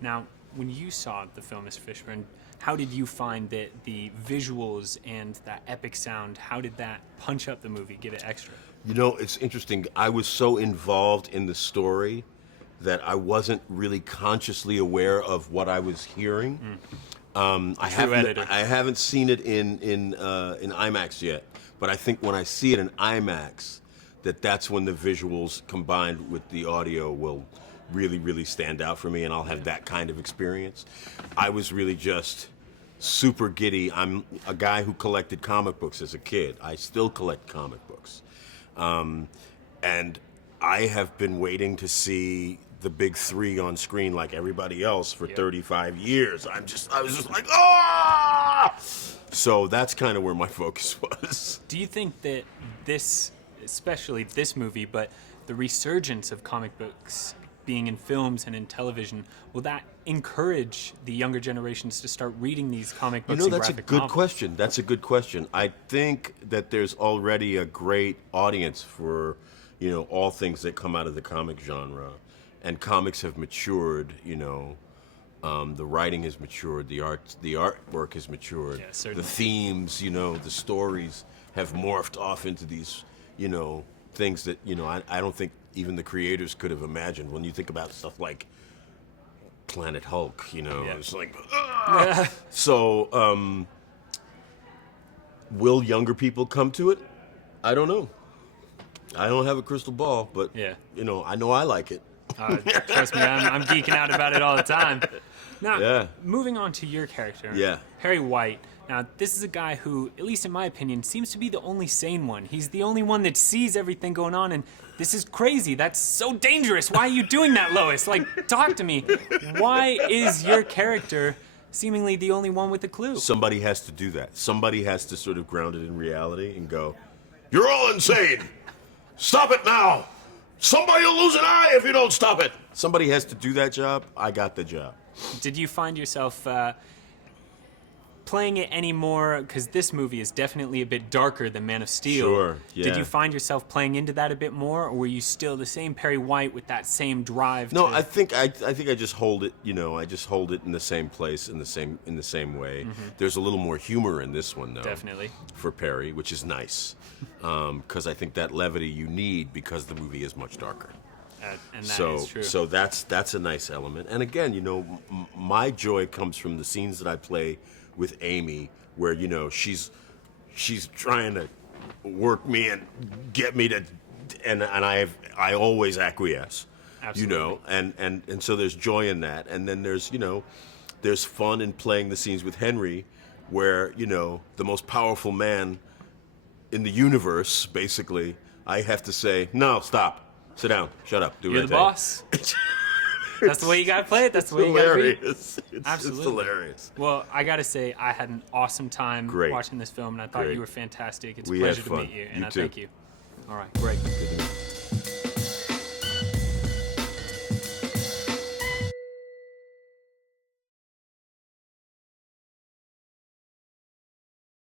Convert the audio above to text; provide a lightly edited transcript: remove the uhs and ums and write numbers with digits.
Now, when you saw the film, Mr. Fishburne, how did you find that the visuals and that epic sound, how did that punch up the movie, give it extra? You know, it's interesting. I was so involved in the story that I wasn't really consciously aware of what I was hearing. I haven't seen it in IMAX yet, but I think when I see it in IMAX, that's when the visuals combined with the audio will really, really stand out for me, and I'll have that kind of experience. I was really just super giddy. I'm a guy who collected comic books as a kid. I still collect comic books. And I have been waiting to see the big three on screen like everybody else for 35 years. I was just like, ah! So that's kind of where my focus was. Do you think that this, especially this movie, but the resurgence of comic books being in films and in television, will that encourage the younger generations to start reading these comic books? You know, that's a good question. That's a good question. I think that there's already a great audience for, you know, all things that come out of the comic genre. And comics have matured, you know. The writing has matured, the artwork has matured, the themes, you know, the stories have morphed off into these, you know, things that, you know, I don't think even the creators could have imagined. When you think about stuff like Planet Hulk, you know, it's like, so, will younger people come to it? I don't know. I don't have a crystal ball, but, you know I like it. Trust me, I'm geeking out about it all the time. Now, moving on to your character, Perry White. Now, this is a guy who, at least in my opinion, seems to be the only sane one. He's the only one that sees everything going on, and this is crazy. That's so dangerous. Why are you doing that, Lois? Like, talk to me. Why is your character seemingly the only one with a clue? Somebody has to do that. Somebody has to sort of ground it in reality and go, you're all insane. Stop it now. Somebody will lose an eye if you don't stop it. Somebody has to do that job. I got the job. Did you find yourself playing it anymore? Because this movie is definitely a bit darker than Man of Steel. Sure, yeah. Did you find yourself playing into that a bit more, or were you still the same Perry White with that same drive? No, I think I just hold it. You know, I just hold it in the same place, in the same way. There's a little more humor in this one, though. Definitely. For Perry, which is nice, because I think that levity you need because the movie is much darker. And that is true. So that's a nice element. And again, you know, my joy comes from the scenes that I play with Amy, where, you know, she's trying to work me and get me to, and I always acquiesce. Absolutely. You know, and so there's joy in that. And then there's, you know, there's fun in playing the scenes with Henry, where, you know, the most powerful man in the universe, basically, I have to say, no, stop. Sit down. Shut up. Do You're the boss. That's the way you gotta play it. That's the way you gotta be. Absolutely. It's hilarious. Well, I gotta say, I had an awesome time watching this film, and I thought you were fantastic. It's a pleasure to meet you, and I thank you. All right, great.